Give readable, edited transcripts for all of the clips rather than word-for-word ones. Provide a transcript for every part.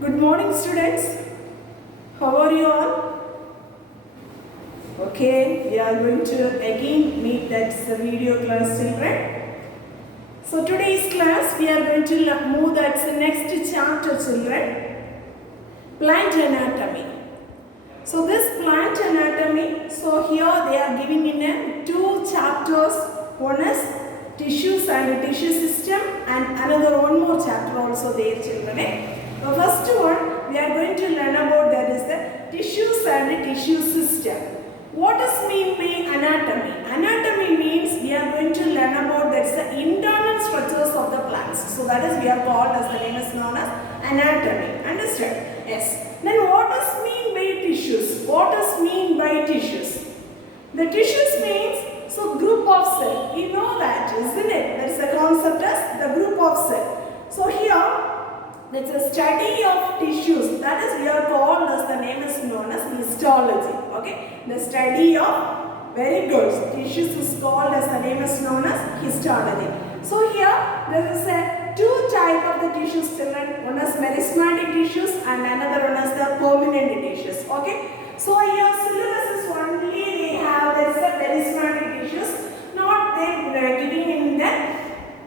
Good morning, students. How are you all? Okay, we are going to again meet that video class, children. So today's class we are going to move that next chapter, children. Plant anatomy. So this plant anatomy, so here they are giving in two chapters. One is tissues and tissue system, and another one more chapter also there, children. The first one we are going to learn about, that is the tissues and tissue system. What does mean by anatomy? Anatomy means we are going to learn about that's the internal structures of the plants. So that is we are called, as the name is known as anatomy. Understand? Yes. Then what does mean by tissues? What does mean by tissues? The tissues means so group of cell. You know that, isn't it? That is the concept as the group of cell. So here it's a study of tissues. That is we are called, as the name is known as histology. Okay, the study of very good tissues is called, as the name is known as histology. So here there is a two type of the tissues, children. One is meristematic tissues and another one is the permanent tissues. Okay, so here syllabus is only they have this meristematic tissues, not they giving in the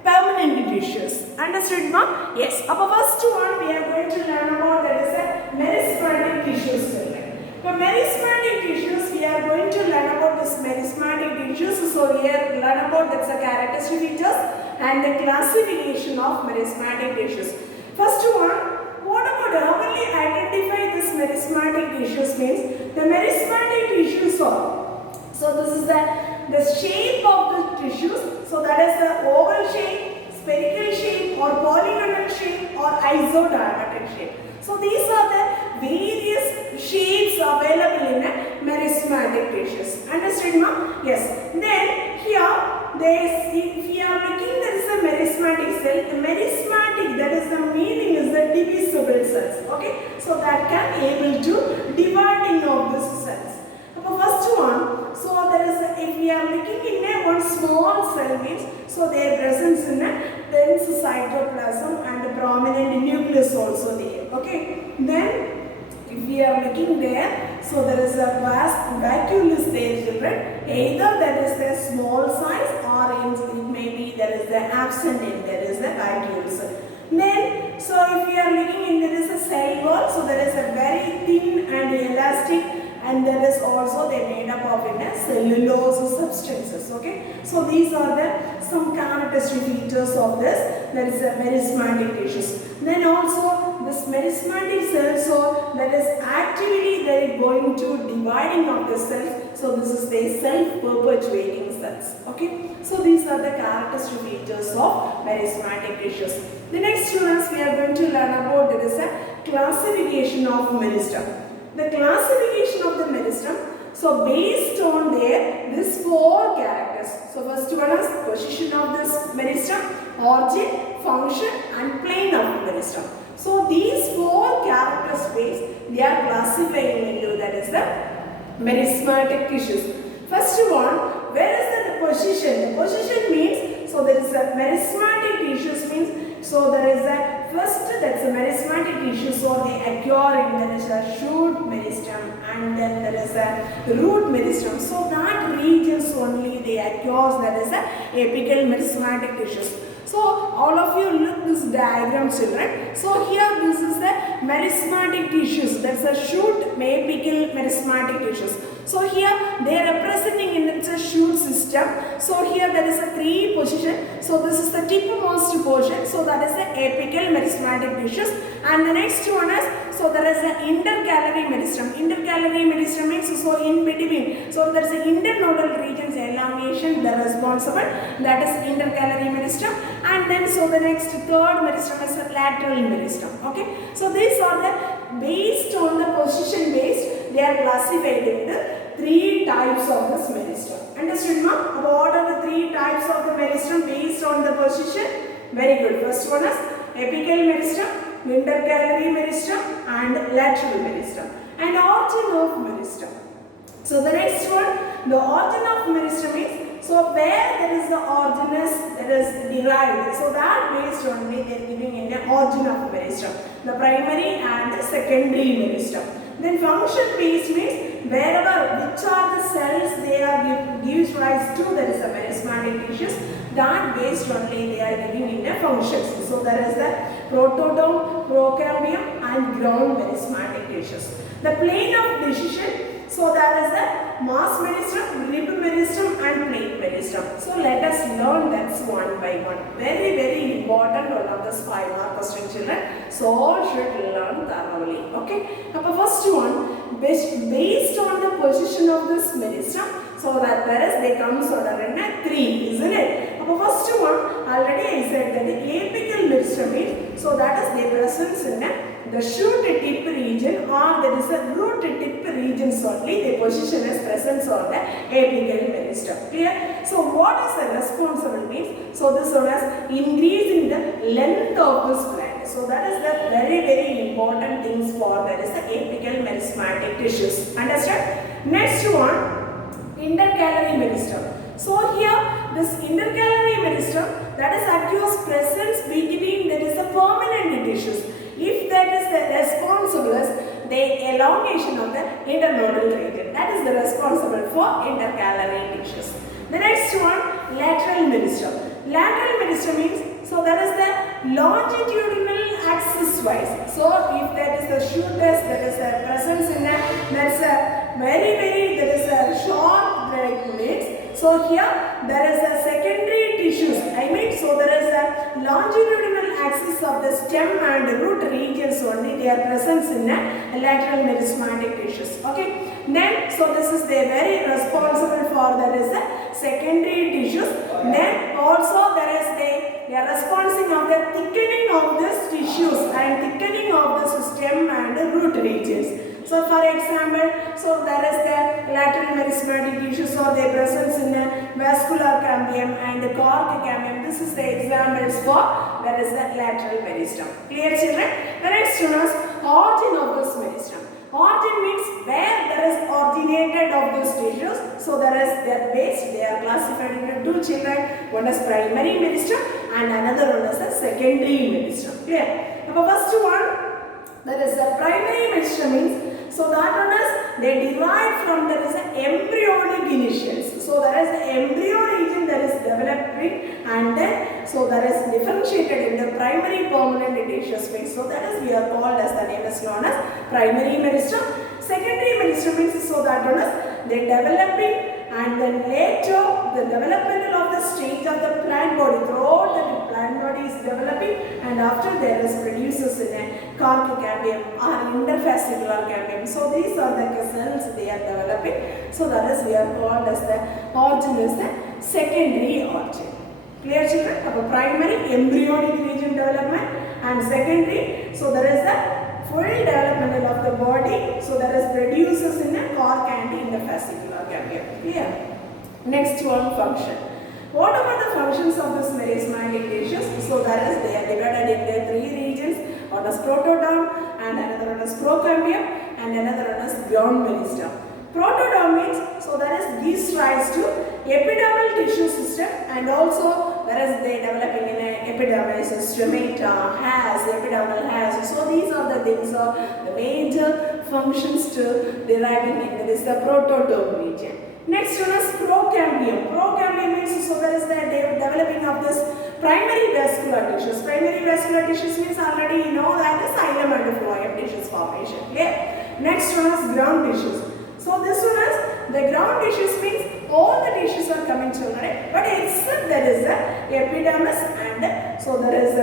permanent tissues. Understood, ma? Yes. Our first one we are going to learn about, that is a meristematic tissues, children. For meristematic tissues, we are going to learn about this meristematic tissues. So here learn about that's the characteristic features and the classification of meristematic tissues. First one, what about how will we identify this meristematic tissues means the meristematic tissues are, so this is the shape of the tissues. So that is the oval shape, spherical shape, or polygonal shape, or isodiametric shape. So these are the various shapes available in a meristematic tissues. Understood, ma? Yes. Then here if we are looking, there is a meristematic cell. The meristematic, that is the meaning is the divisible cells. Okay. So that can able to dividing of these cells. Now first one, so there is if we are looking in a one small cell means, so their presence in a dense cytoplasm and a prominent nucleus also there. Okay. Then if we are looking there, so there is a vast vacuole is there, children. Either that is the small size or it may be there is the absent in there is the vacuoles. Then so if we are looking in, there is a cell wall, so there is a very thin and elastic, and there is also they made up of in a cellulose substances. Okay, so these are the some characteristic features of this. There is a meristematic tissues. Then also this meristematic cells, so that is activity they are going to dividing of the cells. So this is the self-perpetuating cells. Okay, so these are the characteristic features of meristematic tissues. The next students we are going to learn about, there is a classification of meristem. The classification of the meristem, so based on their these four characters. So first one is position of this meristem, origin, function, and plane of meristem. So these four characters based they are classifying into, that is the meristematic tissues. First one, where is the position? The position means, so there is a meristematic tissues means, so there is a first, that's a meristematic tissue, so they occur in, there is a shoot meristem and then there is a root meristem. So that regions only they occurs, that is a apical meristematic tissues. So all of you look this diagram, children. So here this is the meristematic tissues, that's a shoot apical meristematic tissues. So here they are representing in its a shoot system. So here there is a three position. So this is the tipmost portion. So that is the apical meristematic tissues. And the next one is, so there is an intercalary meristem. Intercalary meristem means so in between. So there is an internodal regions elongation the responsible. That is intercalary meristem. And then so the next third meristem is a lateral meristem. Okay. So these are the based on the position based, they are classified into three types of this meristem. Understood, ma? What are the three types of the meristem based on the position? Very good. First one is apical meristem, intercalary meristem, and lateral meristem, and origin of meristem. So the next one, the origin of meristem is, So where there is the originus that is derived, so that based only they are giving in the origin of meristem, the primary and the secondary meristem. Then function based means wherever which are the cells they are gives rise to, that is the merismatic tissues, that based only they are giving in the functions. So there is the protodome, procambium and ground merismatic tissues. The plane of decision, so there is the mass meristem, rib meristem and plate meristem. So let us learn that one by one. Very important one of the 5 mark question, children. So all should learn thoroughly. Okay. Now first one, based on the position of this meristem, so that whereas they comes order in 3, isn't it? Now first one, already I said that the apical meristem is, so that is the presence in the shoot tip region, or there is a root tip regions only, the position is presence on the apical meristem. Clear? So what is the responsible means? So this one is increasing the length of this gland. So that is the very important things for that is the apical merismatic tissues. Understand? Next one, intercalary meristem. So here this intercalary meristem, that is aqueous presence between that is the permanent tissues. If that is the responsible as the elongation of the internodal region, that is the responsible for intercalary tissues. The next one, lateral meristem. Lateral meristem means, so that is the longitudinal axis wise. So if that is the shoot test, that is the presence in a, that's a there is a short units. So here there is a secondary tissues. So there is a longitudinal axis of the stem and root regions only, they are present in a lateral merismatic tissues. Okay. Then so this is the very responsible for that is the secondary tissues. Then also there is they are responding of the thickening of these tissues and thickening of the stem and root regions. So for example, so there is the lateral merismatic tissues, so they presence in a vascular cambium and cork cambium. This is the examples for that is the lateral meristem. Clear, children? The next one is origin of this meristem. Origin means where there is originated of these tissues. So there is their base. They are classified into 2 children. One is primary meristem and another one is the secondary meristem. Clear? Now first one, that is the primary meristem means, so that one is they derive from there is the embryonic initials. So there is the embryo region that is developing and then so there is differentiated in the primary permanent tissues space. So that is we are called as the name is known as primary meristem. Secondary meristem means so that one is they developing and then later the developmental of the stage of the plant body, throughout the plant body is developing and after there is produces in a cork cambium or interfascicular cambium. So these are the cells they are developing. So that is we are called as the origin is the secondary origin. Clear, children? Our primary embryonic region development and secondary, so there is the full development of the body. So there is produces in a cork and interfascicular cambium. Clear? Next one, function. What about the functions of this merismatic tissues? So that is they are divided into 3 regions. One is protodome and another one is procambium and another one is ground meristem. Protodome means, so that is gives rise to epidermal tissue system and also there is they developing in an epidermis, stomata, hairs, epidermal hairs. So these are the things are the major functions to deriving in this the protodome region. Next one is procambium. Procambium means so there is the developing of this primary vascular tissues. Primary vascular tissues means already you know that the xylem and phloem tissues formation. Okay. Next one is ground tissues. So this one is the ground tissues means all the tissues are coming children, but except there is the epidermis and so there is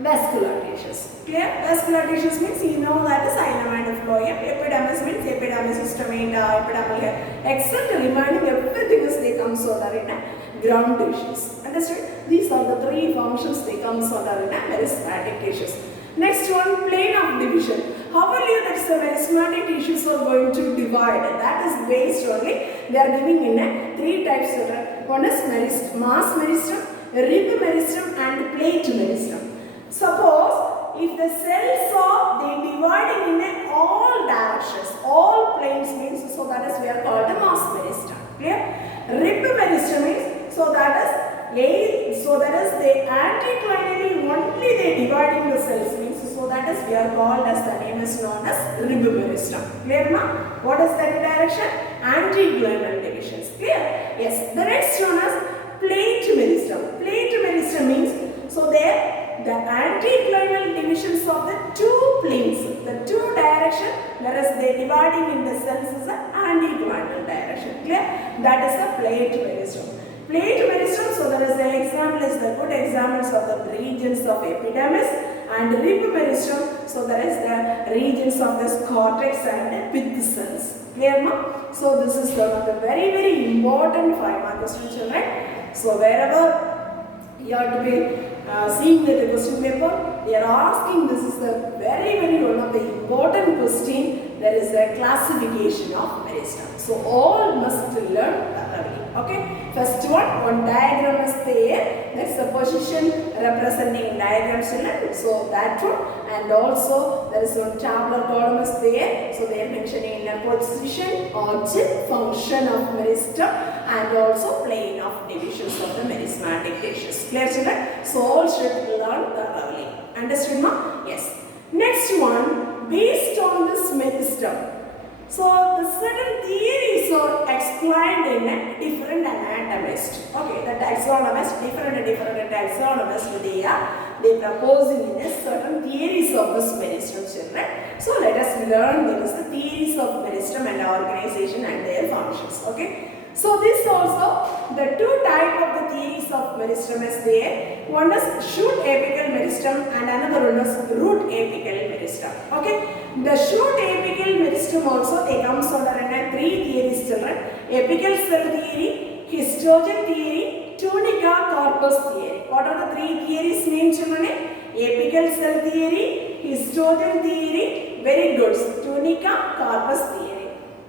vascular tissues. Clear? Vascular tissues means you know that is xylem and phloem. Epidermis means epidermis, stomata, epidermal hair. Except remaining everything is they come so that in ground tissues. Understood? These are the 3 functions they come so that in merismatic tissues. Next one, plane of division. How will you that the merismatic tissues are going to divide? That is based only, they are giving in 3 types of one is mass meristem, rib meristem and plate meristem. Suppose if the cells are they dividing in all directions, all planes means so that is we are called the mass meristem. Clear? Rib meristem means, so that is they anticlinally only they dividing the cells means, so that is we are called as, the name is known as rib meristem. Clear ma? What is that direction? Anticlinal divisions. Clear? Yes. The next one is plate meristem. Plate meristem means, so there the anticlinal divisions of the two planes, the two direction, whereas they dividing in the cells is the anticlinal direction. Clear? That is the plate meristem. Plate meristem, so there is the example is the good examples of the regions of epidermis, and rib meristem, so there is the regions of the cortex and pith cells. Clear ma? So this is one of the very important 5-mark question, children. So wherever you have to be seeing the question paper, they are asking, this is the very one of the important question. There is a classification of meristem. So all must learn thoroughly. Okay. First one diagram is there. That's the position representing diagram, children. So that one, and also there is one tabular column is there. So they are mentioning in a position, origin, function of meristem, and also plane of divisions of the merismatic tissues. Clear, children? So all should learn thoroughly. Understood, ma? Yes. Next one, based on this meristem, so the certain theories are explained in a different anatomist. Okay, the taxonomist, different taxonomists, they proposing in a certain theories of this meristem, children. So let us learn what is the theories of meristem and organization and their functions. Okay. So this also, the two type of the theories of meristem is there. One is shoot apical meristem and another one is root apical meristem. Okay. The shoot apical meristem also, they comes under three theories, children. Apical cell theory, histogen theory, tunica corpus theory. What are the three theories named, children? Apical cell theory, histogen theory, very good, tunica corpus theory.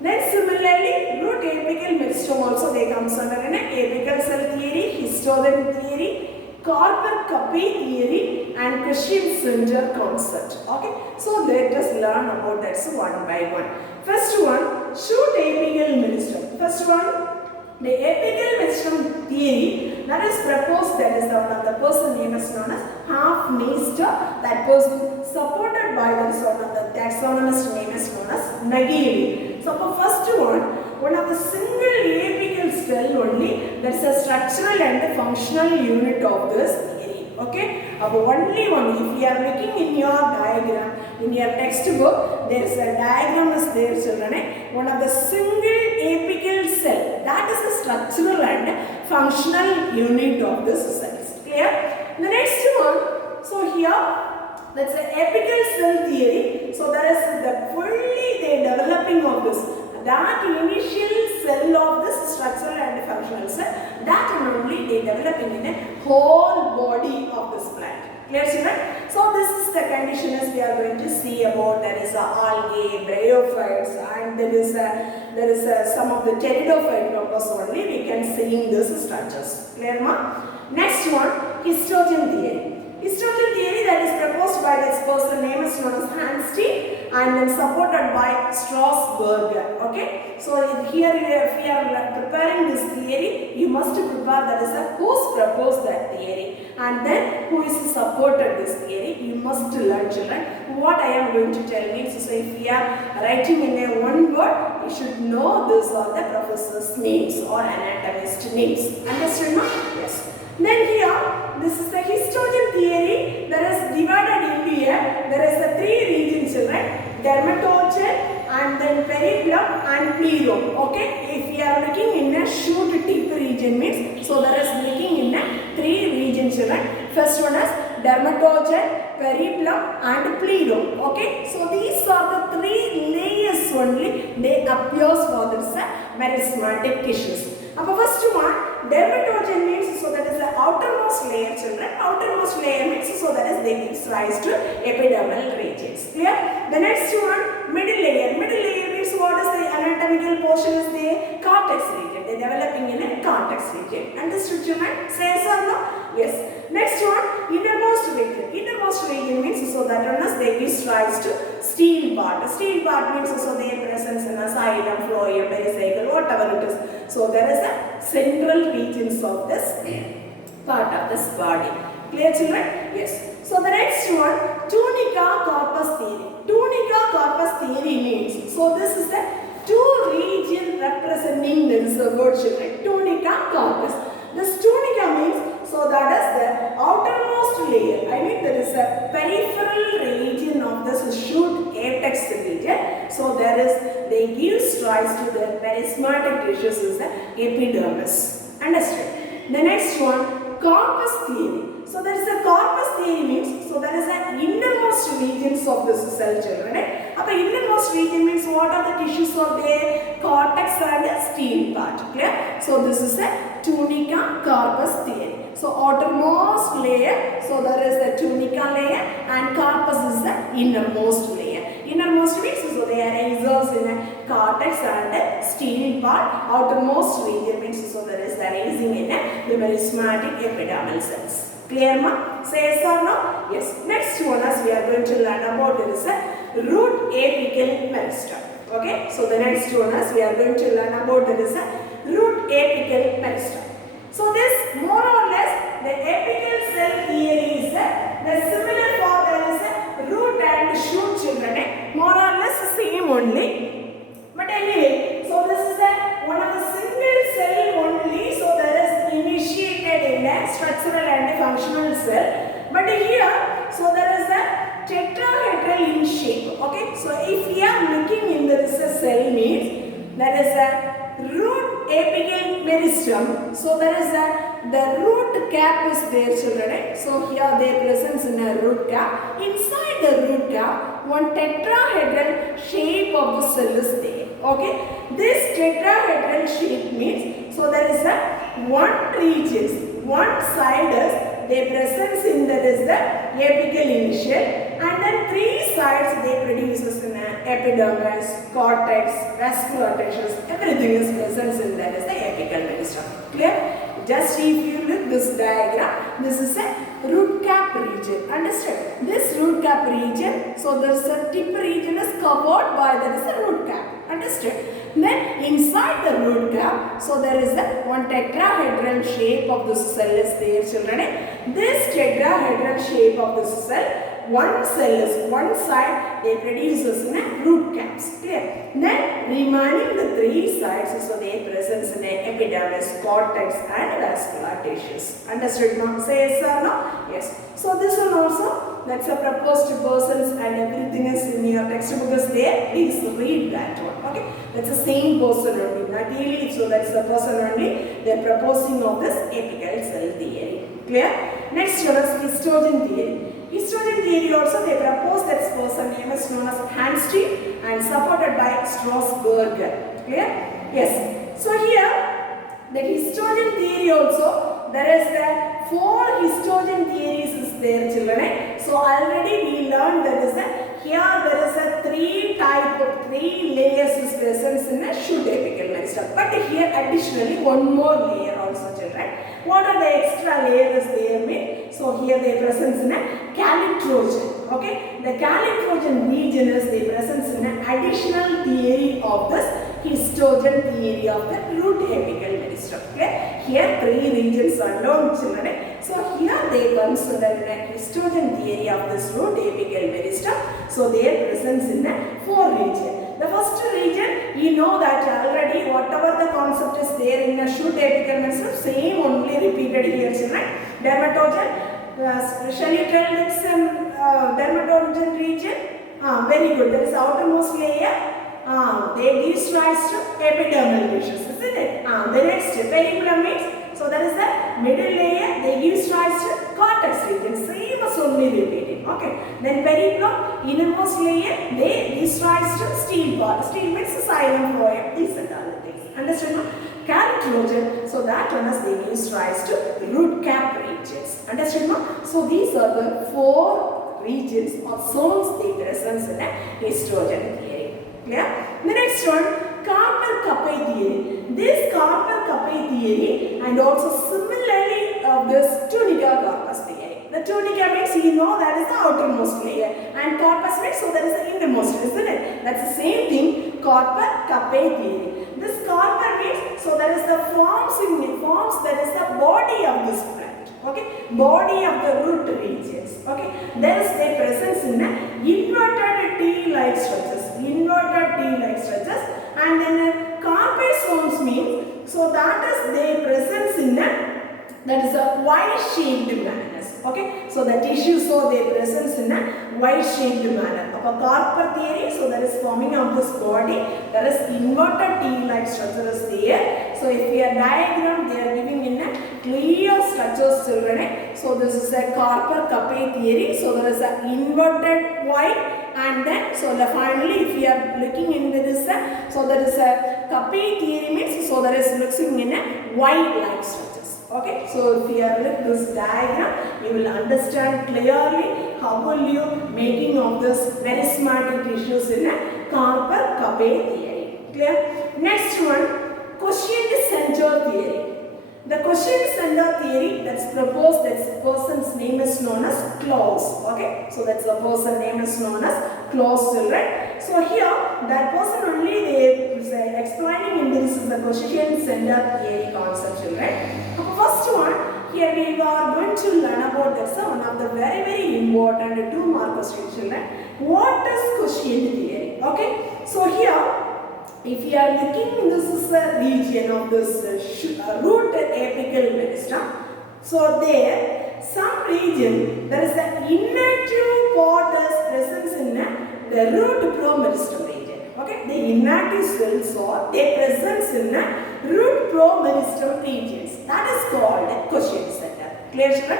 Then similarly, root apical meristem also they comes under an apical cell theory, histogen theory, Carper-Cappi theory, and Christian center concept. Okay, so let us learn about that one by one. First one, shoot apical meristem. First one, the apical meristem theory that is proposed, that is one of the person name is known as Hofmeister. That person supported by the sort of the taxonomist name is known as Nageli. So for first one of the single apical cell only, that's a structural and functional unit of this theory. Okay, only one. If you are looking in your diagram, in your textbook, there is a diagram is there, children. One of the single apical cell, that is a structural and functional unit of this cells. Clear? The next one, so here, that's the apical cell theory. So there is the fully developing of this. That initial cell of this structural and functional cell, that only they developing in a whole body of this plant. Clear, children? So this is the condition as we are going to see about. There is a algae, bryophytes, and there is some of the pteridophyte members only we can see in these structures. Clear, ma? Next one, histogen theory. Histogen theory that is proposed by this person name is known as Hansteen and then supported by Strasberg. Okay, so here if we are preparing this theory, you must prepare that is who's proposed that theory and then who is supported this theory. You must learn, children. What I am going to tell you, so if we are writing in a one word, you should know these are the professors' names or anatomist names. Understood, no? Yes. Then here, this is the histogen theory that is divided into there is a three regions, children. Dermatogen and then periplum and plerum. Okay, if we are looking in a shoot tip region means, so there is looking in a three regions, children. First one is dermatogen, periplum and plerum. Okay, so these are the three layers only they appears for this merismatic tissues. Now first one, dermatogen means, so that is the outermost layer, children. Outermost layer means, so that is they gives rise to epidermal regions. Clear? The next one, middle layer. Middle layer means what is the anatomical portion is the cortex region. They developing in a cortex region. Understood, children? Say yes or no? Yes. Next one, innermost region. Innermost region means, so that one is they give rise to steel part. Steel part means so their presence in a xylem, phloem, pericycle, whatever it is. So there is a central regions of this part of this body. Clear, children? Yes. So the next one, tunica corpus theory. Tunica corpus theory means, so this is the two region representing this word, children. Tunica corpus. This tunica means, so that is the outermost layer. I mean there is a peripheral region of this shoot apex region. So there is, they give rise to the perismatic tissues is the epidermis. Understood? The next one, corpus theory. So there is a corpus theory means, so there is an innermost regions of this cell, children. Now innermost region means what are the tissues of the cortex and the steel part. Clear? So this is a tunica corpus theory. So outermost layer, so there is the tunica layer and corpus is the innermost layer. Innermost means, so they are reserves in a cortex and a steel part. Outermost region means, so there is the raising in the merismatic epidermal cells. Clear, ma? Say yes or no? Yes. Next one as we are going to learn about is a root apical meristem. Okay. So the next one as we are going to learn about is a root apical meristem. So this more or less the apical cell theory is the similar for there is a root and shoot, children. More or less the same only. But anyway, so this is a one of the single cell only. So there is initiated in a structural and a functional cell. But here, so there is a tetrahedral in shape. Okay. So if we are looking in this cell means there is a root apical meristem. So there is the root cap is there, children. So here their presence in a root cap. Inside the root cap, one tetrahedral shape of the cell is there. Okay. This tetrahedral shape means, so there is a one region, one side is their presence in there is the apical initial, and then three sides they produces in epidermis, cortex, vascular tissues, everything is present in there is the apical meristem. Clear? Just if you look this diagram, this is a root cap region. Understand? This root cap region, so there is a tip region is covered by there is a root cap. Understood? Then inside the root cap, so there is a one tetrahedral shape of this cell is there, children. This tetrahedral shape of this cell, one cell is one side, they produces in a root caps. Clear? Then remaining the three sides, so they presence in a epidermis, cortex and vascular tissues. Understood? No? Say yes or no? Yes. So this one also, that's a proposed persons and everything is in your textbook is there. Please read that one. Okay. That's the same person only. Not really. So that's the person only. They are proposing of this apical cell theory. Clear? Next one is histogen theory. Histogen theory also they propose that person name is known as Hansteen and supported by Strasberger. Clear? Yes. So here the histogen theory also there is the four histogen theories is there, children. So already we learned that is a here there is a three layers is present in a shoot apical meristem. But here additionally one more layer also, children. What are the extra layers there mean? So here they presence in a calyptrogen. Okay, the calyptrogen region is the presence in an additional theory of this histogen theory of the root apical meristem. Okay, here three regions are known, children. So here they consider a histogen theory of this root apical meristem. So their presence in a four region. The first region, you know that already whatever the concept is there in a shoot apical meristem, same only repeated here, children. Dermatogen. Specially tell it's dermatogen region. Very good. There is outermost layer. They give rise to epidermal tissues, isn't it? The next periplum means, so there is the middle layer. They give rise to cortex region. Same as only repeating. Okay. Then periplum, innermost layer. They give rise to steel part. Steel means xylem, phloem. These are the things. Understand? Calyptrogen, so that one is they give rise to root cap regions. Understood? No? So these are the four regions or zones they presence in a histogen theory. Clear? The next one, Carpel-Kappa theory. This Carpel-Kappa theory and also similarly of this tunica corpus theory. The tunica means you know that is the outermost layer, and corpus means so that is the innermost, isn't it? That's the same thing. Carpa capae theory. This carpa means so that is the forms that is the body of this plant. Okay, body of the root regions. Okay, there is a presence in inverted T-like structures. Inverted T-like structures, and then carpae means so that is their presence in that is a Y-shaped manner. Okay, so the tissues show their presence in a Y-shaped manner. Carpa theory, so that is forming of this body, there is inverted T-like structure is there. So if we are diagram, they are giving in a clear structures, children. So this is a carpa capae theory. So there is a inverted Y, and then so finally if we are looking into this, so there is a capae theory means so there is looking in a Y-like structure. Okay, so if you are with this diagram, you will understand clearly how will you making of this merismatic tissues in a carpa capae theory. Clear? Next one, quotient center theory. The quotient center theory that's proposed, that person's name is known as Claus. Okay, so that's the person name is known as Claus, children. So here that person only they is explaining in this is the quotient center theory concept, children. First one, here we are going to learn about this one of the very important 2-mark question, children. What is quotient theory? Okay, so here if you are looking, this is the region of this root apical meristem. So there, some region, there is the inactive part is presence in the root promeristem region. Okay, the inactive cells or their presence in the root promeristem regions. That is called quotient center. Clear, children?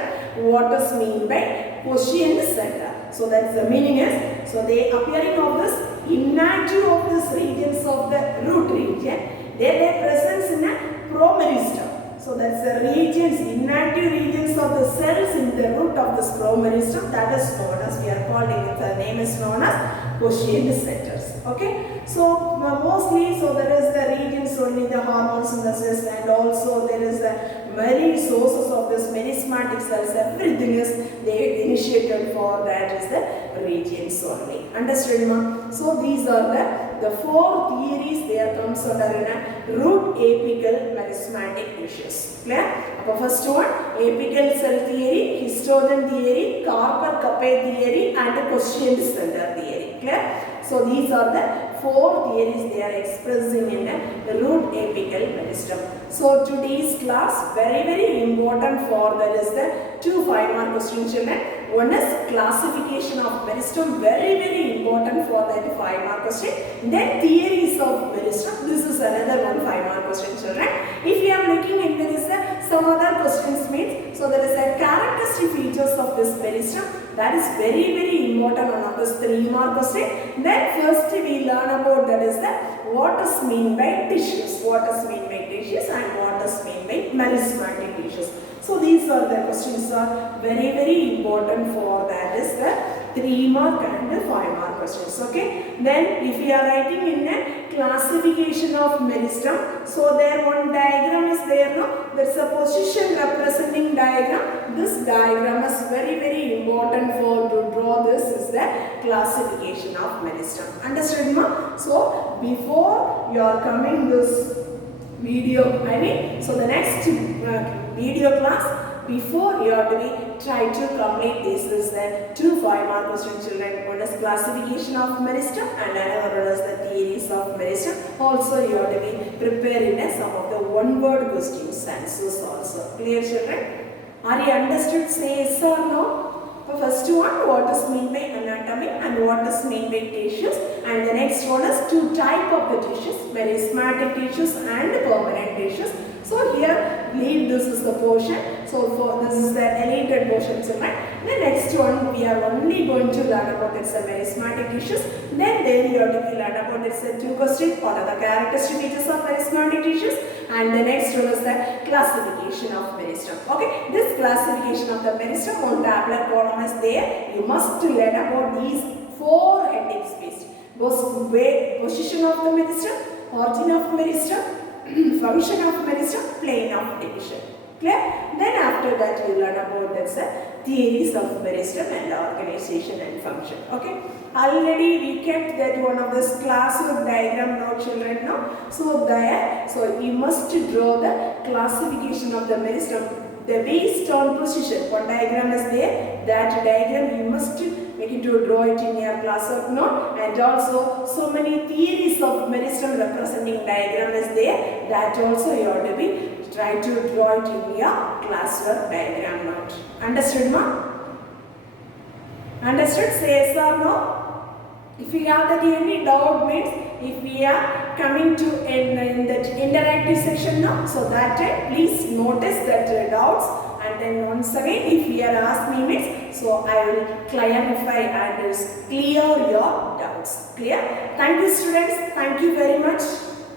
What is mean by quotient center? So that's the meaning is, so they appearing of this inactive of these regions of the root region, their presence in a promeristem. So that's the regions, inactive regions of the cells in the root of this promeristem, that is known as, we are calling it, the name is known as quotient centers. Okay, so mostly, so there is the regions only the hormone synthesis, and also there is the many sources of this merismatic cells, everything is they initiated for that is the regions only. Understood, ma? So these are the 4 theories there comes under in a root apical merismatic tissues. Clear? First one, apical cell theory, histogen theory, carpa capae theory, and quotient center theory. Clear? So these are the 4 theories they are expressing in a root apical meristem. So today's class very important for that is the 2 5-mark questions, children. One is classification of meristem, very important for that 5-mark question. Then theories of meristem, this is another one 5-mark question, children. If you are looking into this, some other questions means, so there is a characteristic features of this meristem, that is very important one of this 3-mark question. Then first we learn about that is the what is mean by tissues, what is mean by tissues, and what is mean by merismatic tissues. So these are the questions are very important for that is the 3-mark and the 5-mark questions. Okay. Then if you are writing in a classification of meristem, so there one diagram is there, no? That's a position representing diagram. This diagram is very important for to draw this is the classification of meristem. Understood, ma? So before you are coming this video, so the next video class, before you have to be try to complete this is the 2 5-mark questions, children. One is classification of meristem and another one is the theories of meristem. Also you have to be preparing some of the 1-word questions answers also. Clear, children? Are you understood? Say yes or no? The first one, what is mean by anatomy and what is mean by tissues, and the next one is 2 type of the tissues, merismatic tissues and permanent tissues. So here leave this is the portion. So for this is the deleted portion, right? The next one we are only going to learn about its merismatic tissues. Then you have to learn about its 2 questions. What are the characteristic features of merismatic tissues? And the next one is the classification of meristem. Okay, this classification of the meristem on tabular column is there. You must learn about these 4 headings based. Position of the meristem, origin of meristem, function of meristem, plane of division. Clear? Then after that you learn about this theories of meristem and organization and function. Okay. Already we kept that one of this classwork diagram now, children, now. So there, so you must draw the classification of the meristem. The based on position. One diagram is there. That diagram you must make it to draw it in your classwork note. And also so many theories of meristem representing diagram is there. That also you have to be try to draw it in your classwork diagram note. Understood, ma? Understood? Say yes or no? If you have that any doubt means if we are coming to in that interactive section now, so that time please notice that doubts, and then once again if we are asked me means, so I will clarify and clear your doubts. Clear? Thank you students. Thank you very much.